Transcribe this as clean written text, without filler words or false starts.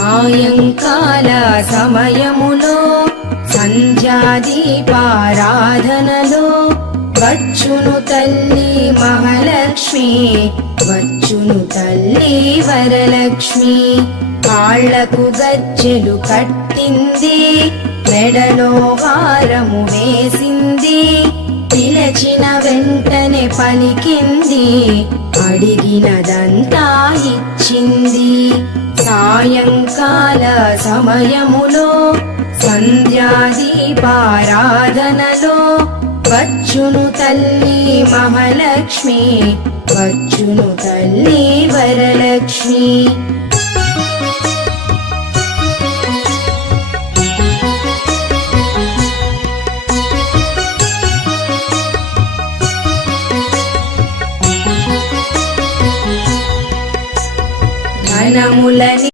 సాయంకాల సమయములో సంధ్యాదీపారాధనలో వచ్చును తల్లి మహాలక్ష్మి, వచ్చును తల్లి వరలక్ష్మి. కాళ్లకు గజ్జెలు కట్టింది, మెడలో హారము వేసింది, పిలచిన వెంటనే పలికింది, అడిగినదంతా ఇచ్చింది. సాయంకాల సమయములో సంధ్యాదీపారాధనలో వచ్చును తల్లి మహాలక్ష్మి, వచ్చును తల్లి వరలక్ష్మి. ధనములని